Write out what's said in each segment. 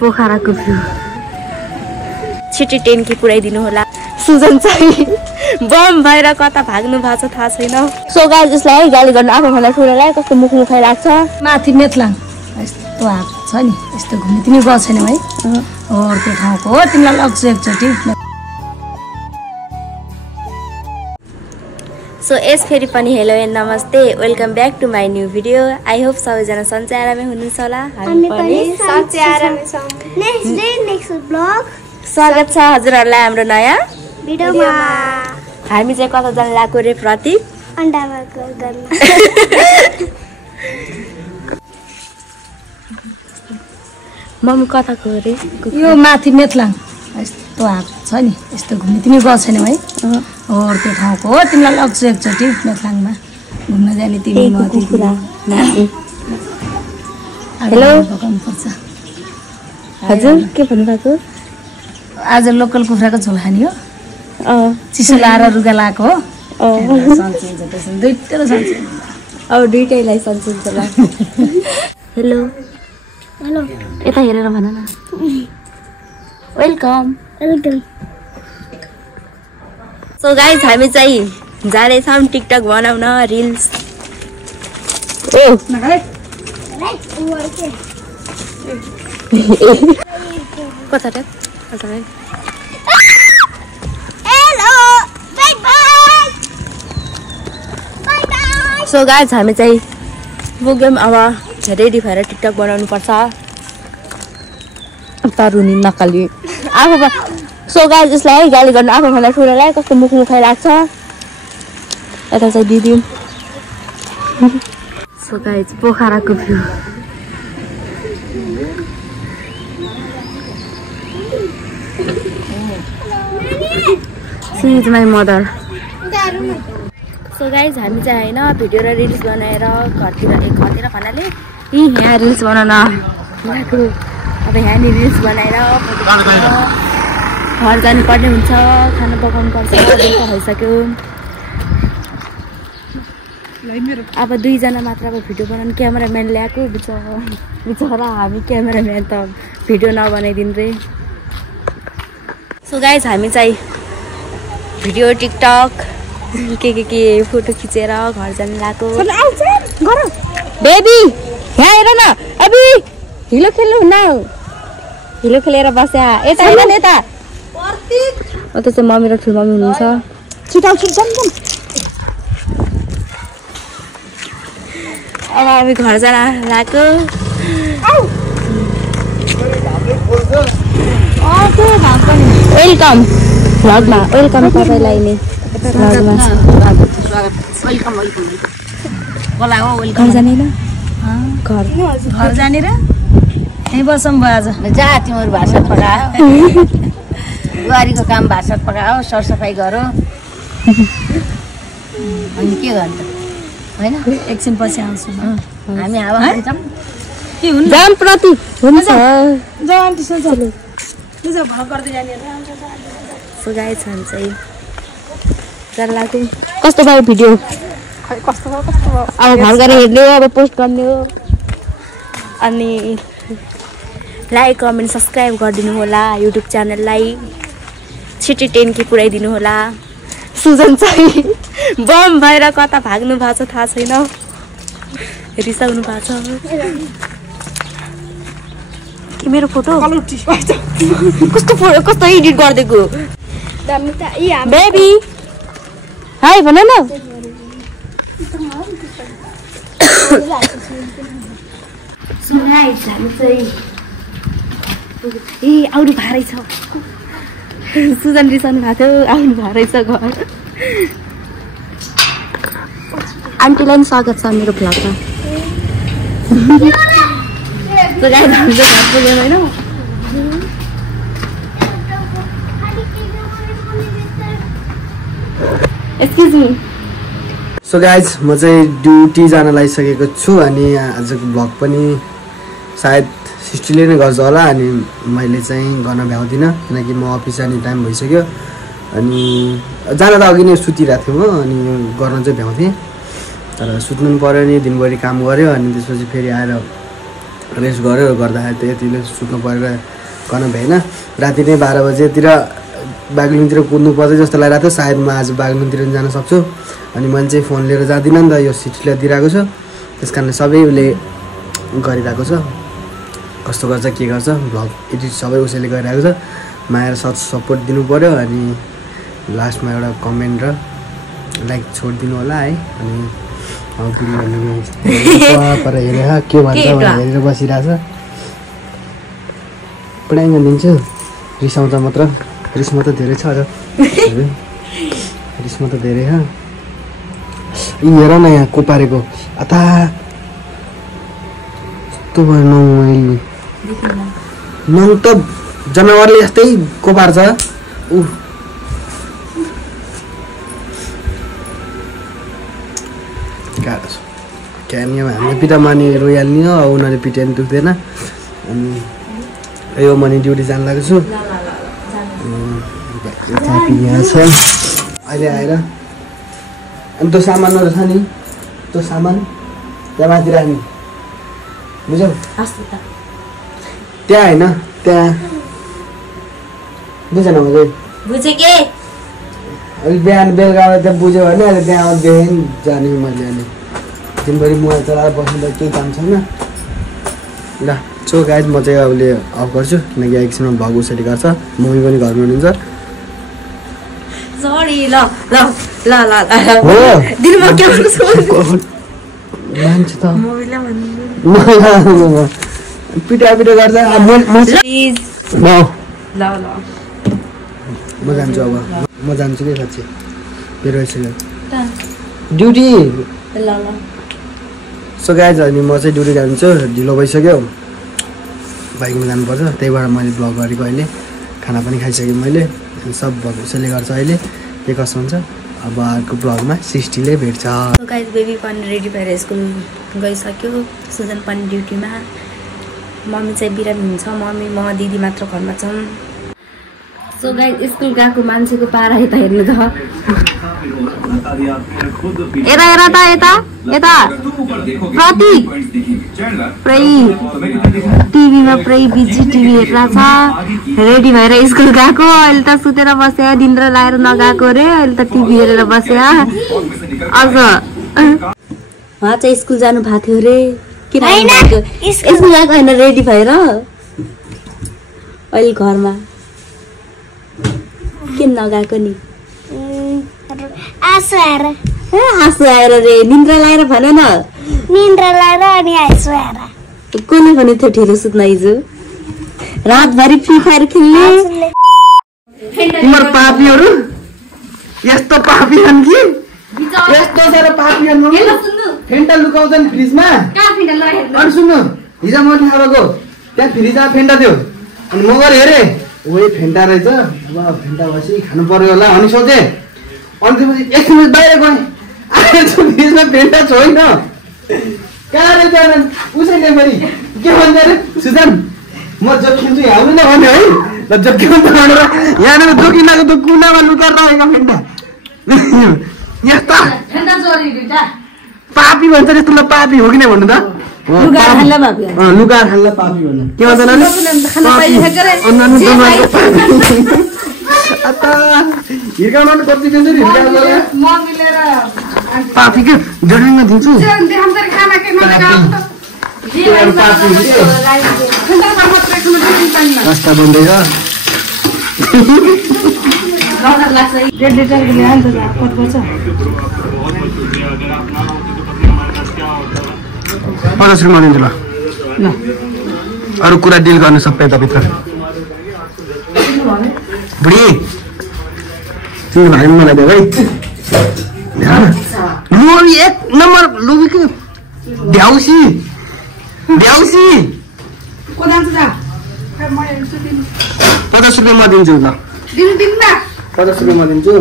पोखराको view छिटै टेन्की पुऱ्याइदिनु होला सुजन चाहिँ बम भएर कता भाग्नु भएको छ थाहा छैन सो गाइस यसलाई गाली गर्नु आफूभन्दा ठुलोलाई कस्तो मुख मुखाइ लाग्छ माथि मेतलाङ यस्तो हात छ नि यस्तो घुम्ने तिमी गएको छैनौ है त्यो ठाउँको हो तिमीलाई लग्छु एकचोटि सो यस फेरि पनि हेलो एन्ड नमस्ते welcome back to my new video I hope सबैजना सन्चै आरामै हुनुहुन्छ होला हामी पनि सन्चै आरामै छौं नेक्स्ट डे नेक्स्ट ब्लग स्वागत छ हजुरहरुलाई हाम्रो नयाँ भिडियोमा हामी चाहिँ कता जान लागेको रे प्रतीक अन्डामा गर्न मम्मी कता गयो रे यो माथि मेतलाङ यस्तो हात छ नि यस्तो घुम्ने तिमी गएको छैनौ है त्यो ठाउँको हो तिमीलाई लग्छु एकचोटि मेतलाङमा घुम्न जाने तिमी हेलो हजुर के भन्नुभएको आज लोकल कुखुराको झोल खाने हो चिसो लाएर रुगा लाएको हो दुईटैलाई सन्चै होला हेलो हेलो यता हेरेर भन न वेलकम वेलकम सो गाइस हामी चाहिँ जाँदैछौँ टिकटक बनाउन रिल्स कता रे सो गाइस हामी चाहिँ पुग्यौँ अब रेडी भएर टिकटक बनाउनु पर्छ तरुनी नक्कली आफू सो गाइस यसलाई गाली गर्नु आफूभन्दा ठुलोलाई कस्तो मुख मुखाइ लाग्छ यता चाहिँ दिदी सो गाइस पोखराको view see is my mother so guys हामी चाहिँ होइन भिडियो र रिल्स बनाएर घरतिर भन्नाले यहाँ रिल्स बनाउन अब यहाँ नि रिल्स बनाएर घर जानुपर्ने हुन्छ खाना पकाउनु पर्छ बेलुका भइसक्यो अब दुईजना मात्र अब भिडियो बनाउनु क्यामेराम्यान ल्याएको बिचरा हामी क्यामेराम्यान त भिडियो नबनाइदिनु रे सो गाइस हामी चाहिँ भिडियो टिकटक के फोटो खिचेर घर जानु लागेको बेबी यहाँ हेर न अबि हिलो खेल्नु न हिलो खेलेर बस्या यता हेर न यता अत चाहिँ मम्मी र ठुलो मम्मी हुनुहुन्छ छिटाउ अब हामी घर जान लागेको वेलकम भ्लगमा वेलकम तपाईँलाई नि घर जाने घर जाने र यही बसौँ भयो आज जा तिम्रो भाषा पकायो बुहारीको काम भाषा पकायो सरसफाइ गरो अनि के गर्छ होइन एकछिन पछि आउँछु हामी हावा खान्छौँ के हुन्छ जाम प्रति हुन्छ जाऊ आन्टी सोच सो गाइस हामी चाहिँ जान लाग्यो कस्तो भयो भिडियो अब घर गएर हेर्ने हो अब पोस्ट गर्ने हो अनि लाइक कमेन्ट सब्सक्राइब गरिदिनु होला युट्युब च्यानललाई छिटै टेन्की पुऱ्याइदिनु होला सुजन चाहिँ बम भएर कता भाग्नु भएको छ थाहा छैन रिसाउनु भएको छ कि मेरो फोटो कस्तो एडिट गरिदिएको बेबी हाई भन न ए आउनु भारै छ सुजन रिसाउनु भएको थियो आउनु भारै छ घर आन्टीलाई पनि स्वागत छ मेरो भ्लगमा घर पुग्यौँ होइन एक्सक्युज मी सो गाइज म चाहिँ ड्युटी जान लागिसकेको छु अनि आजको भ्लग पनि सायद सिस्टरले नै गर्छ होला अनि मैले चाहिँ गर्न भ्याउँदिनँ किनकि म अफिस जाने टाइम भइसक्यो अनि जान त अघि नै सुतिरहेको थिएँ म अनि गर्न चाहिँ भ्याउँथेँ तर सुत्नु पनि पऱ्यो नि दिनभरि काम गऱ्यो अनि त्यसपछि फेरि आएर रेस्ट गऱ्यो गर्दाखेरि त यतिले सुत्नु परेर गर्न भएन राति नै 12 बजेतिर बागलुङतिर कुद्नु पर्छ जस्तो लागिरहेको थियो सायद म आज बागलुङतिर जान सक्छु अनि मैले चाहिँ फोन लिएर जाँदिनँ नि त यो सिटीलाई दिइरहेको छ त्यस कारणले सबै उसले गरिरहेको छ कस्तो गर्छ के गर्छ भ्लग एडिट सबै उसैले गरिरहेको छ माया र सपोर्ट दिनु पर्यो अनि लास्टमा एउटा कमेन्ट र लाइक छोडिदिनु होला है अनि पर हेरेर के भन्छ हेरेर बसिरहेछ पढाइ गरिदिन्छु रिसाउँछ मात्र रिसमा त धेरै छ रिसमा त धेरै छ हेर न यहाँ को पारेको अता यस्तो भयो नङ त जनावरले यस्तै को पार्छ ऊ क्यानियम हामीले पिता मानि रोइहाल्ने हो उनीहरूले पिटा नि दुख्दैन अनि यो मनी ड्युटी जान लागेको छु यहाँ छ अहिले आएर अनि त्यो सामानहरू छ नि त्यो सामान त्यहाँ माथि राख्ने बुझ्यौ त्यहाँ होइन त्यहाँ बुझेन मैले बुझे के अहिले बिहान बेलुका त्यहाँ बुझ्यो भने अहिले त्यहाँ देखेँ जाने मैले अहिले दिनभरि मोबाइल चलाएर बस्नु त केही काम छैन ल सो गाइज म चाहिँ अहिले अफ गर्छु किनकि एकछिनमा भ्लग उसरी गर्छ मम्मी पनि घरमा हुनुहुन्छ सरी ल ल ल ल हो दिनमा के मान्छे त पिटा गर्छ प्लिज म ल ल म जान्छु अब म जान्छु कि साँच्चै मेरो यसले ड्युटी ल ल सो गाइज अनि म चाहिँ ड्युटी जान्छु ढिलो भइसक्यो बाइकमा जानुपर्छ त्यही भएर मैले ब्लग गरेको अहिले खाना पनि खाइसकेँ मैले सब भ्लग उसैले गर्छ अहिले के कसो हुन्छ अब अर्को ब्लगमा सृष्टिले भेट्छ गाइज बेबी पनि रेडी भएर स्कुल गइसक्यो सुजन पनि ड्युटीमा मम्मी चाहिँ बिरामी हुन्छ मम्मी म दिदी मात्र घरमा छौँ सो गाइज स्कुल गएको मान्छेको पारा यता हेर्नु त यता हेर त यता यता प्रतीक टिभीमा पुरै बिजी टिभी हेरिरहेछ रेडी भएर स्कुल गएको अहिले त सुतेर बस्यो निन्द्रा लगाएर नगएको रे अहिले त टिभी हेरेर बस्यो अझ उहाँ चाहिँ स्कुल जानु भएको थियो रे किन स्कुल गएको होइन रेडी भएर अहिले घरमा किन नगएको नि आँसु आएर रे निन्द्रा लगाएर भन न निन्द्रा लगाएर अनि आँसु आएर कसले भने थियो ढिलो सुत्न हिजो रातभरि फ्री फायर खेल्ने तिम्रो पापीहरू यस्तो पापी छन् कि यस्तो साह्रो पापी छन् फेन्टा लुकाउँछन् फ्रिजमा अनि सुन्नु हिजो म खाएको त्यहाँ फ्रिजमा फेन्टा थियो अनि म गएर हेरेँ ओए फेन्टा रहेछ अब फेन्टा भएपछि खानु पर्यो होला अनि सोचेँ अनि त्यसपछि एकछिन बाहिर गएँ आएर फ्रिजमा फेन्टा छैन कहाँ रहेछ उसैले फेरि के भन्छ अरे सुजन म जोखिन्छु यहाँ पनि भन्यो है ल जोखिम भनेर यहाँनिर जोखिनाको त्यो कुनामा लुकाएर राखेको फेन्टा यस्ता पापी भन्छ त्यस्तो ल पापी हो कि नै भन्नु त लुकाएर खाल्ला पापी भन्नु के भन्छ हिर्काउनु कति दिन्छ पापी के जोडिनमा दिन्छु रास्ता बन्दैछ ₹50 दिन्छु ल अरू कुरा डिल गर्नु सबै यताभित्र बुढी तिमी भाइ मलाई देऊ है लोभी एक नम्बर लोभीको भ्याउसी भ्याउसी ₹50 म दिन्छु ल 50 म दिन्छु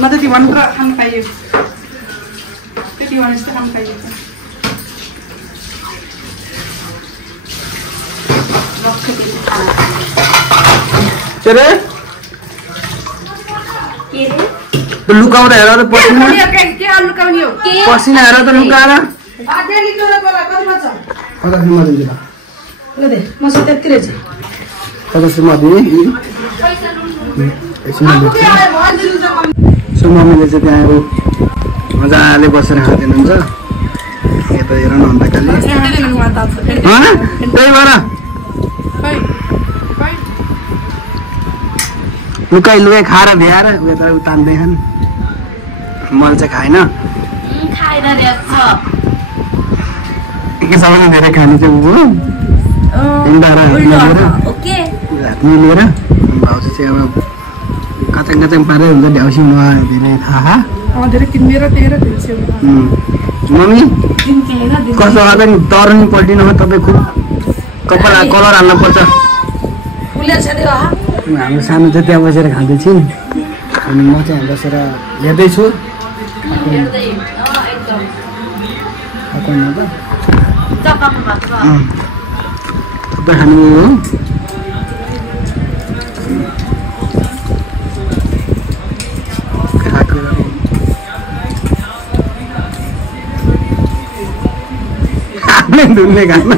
म त्यति भन्नु खानु पाइयो त्यति भने जस्तो खानु पाइयो के रे के लुकाउँदा हेर त पसिना के लुकाउने हो पसिना हेर त लुकाएर आधे लिटो बोला कतिमा छ 50 रुपैयाँ दिन्छ ल दे मसँग त्यति रहेछ 50 रुपैयाँ दिए सो मम्मीले चाहिँ त्यहाँ मजाले बसेर खाँदै हुनुहुन्छ यता हेर न अन्त खालि त्यही भएर लुकाइ लुकाइ खाएर भ्याएर यता तान्दै खान् मैले चाहिँ खाएन सबैले धेरै खाने चाहिँ ऊ हातमा लिएर भाउजू चाहिँ अब कचाङ कचाङ पारेर हुन्छ ढ्याउसी हुनु धेरै थाहा धेरै किनेर तेरो दिन्छु मम्मी कस्तो गर्दा नि तरनी पल्टिनु तपाईँ खुब कपाल कलर हाल्नुपर्छ हाम्रो सानो चाहिँ त्यहाँ बसेर खाँदैछु अनि म चाहिँ बसेर हेर्दैछु थुप्रै खानु हो आफ्नै धुनले खानु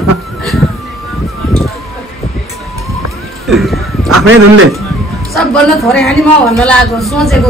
आफ्नै धुनले सबभन्दा थोरै खाने म भन्न लागेको सोचेको